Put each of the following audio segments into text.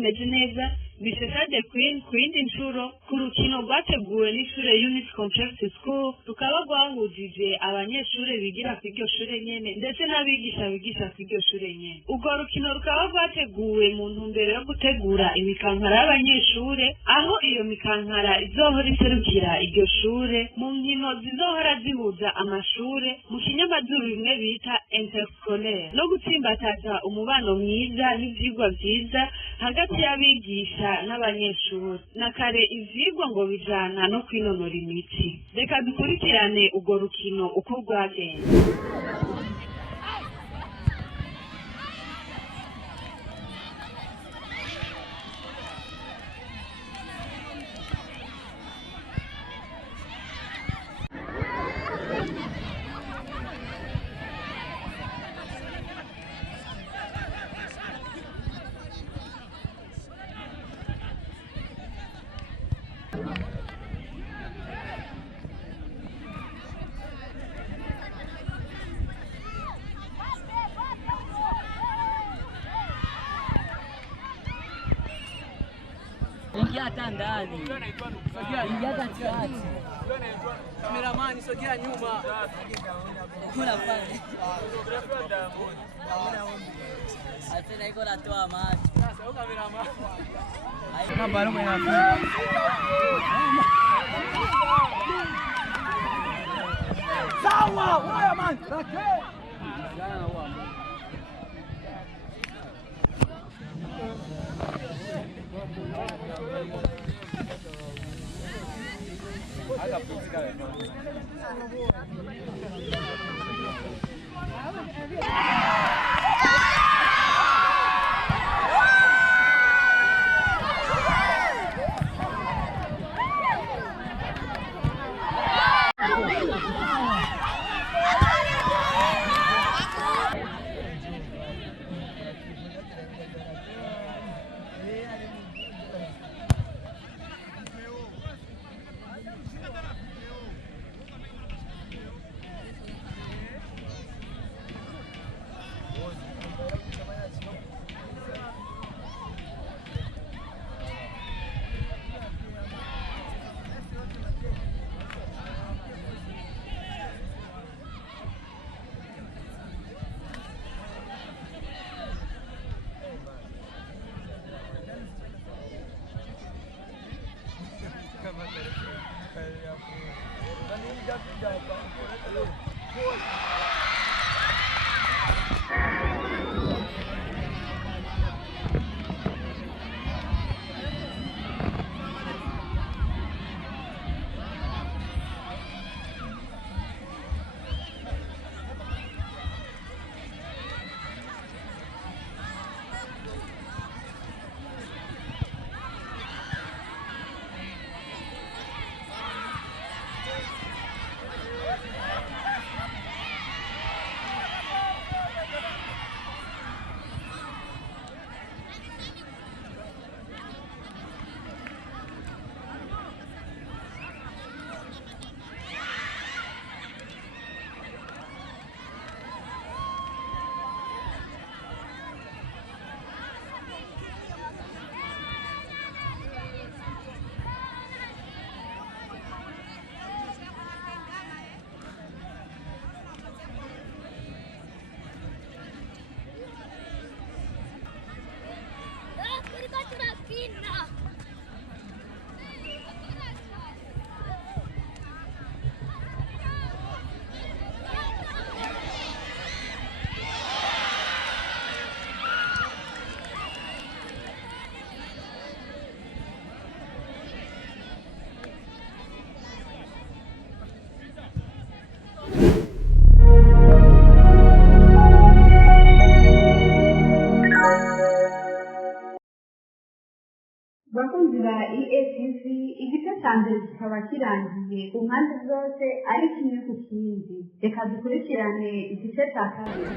mumeze neza Bishesha de Queen kwindi nshuro ku rukino rwateguwe n'ishure Unity Complex School rukaba rwahujije abanyeshure bigira kw'iryo shure nyene ndetse n'abigisha bigisha kw'iryo shure nyene. Urwo rukino rukaba rwateguwe mu ntumbero yo gutegura imikankara y'abanyeshure aho iyo mikankara izohora iserukira iryo shure mu nkino zizohora zihuza amashure mu kinyamazuru bimwe bita interscolaire no gutsimbataza umubano mwiza n'ivyigwa vyiza hagati y'abigisha n'abanyeshuri na kare ivyigwa ngo bijana no kwinonora imitsi. Reka dukurikirane urwo rukino uko rwagenze. Ingia hata ndani. Ingia katikati. Kameramani sogea nyuma. Kuna pale. Atena iko natoa maji. Sasa huko kameramani. Kama bado mwenafika. Sawa, waya man. Okay. Bakunzi ba EATV igice cya mbere kikaba kirangiye ku mpande zose ari kimwe ku kindi. Reka dukurikirane igice cya kabiri.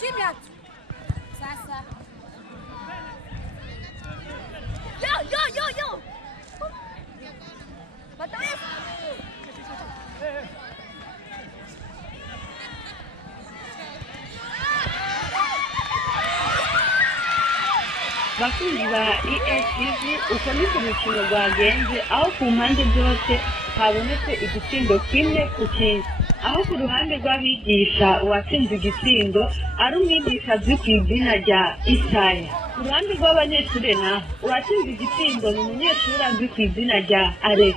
Kimya tu. Sasa. Yo. Bataweza. Bakunzi ba ESTV uko ni ku mukino rwagenze aho ku mpande zose habonetse igitsindo kimwe ku kindi, aho ku ruhande rw'abigisha uwatsinze igitsindo ari umwigisha azwi ku izina rya Isaya. Ku ruhande rw'abanyeshuri naho uwatsinze igitsindo ni umunyeshuri azwi ku izina rya Alex.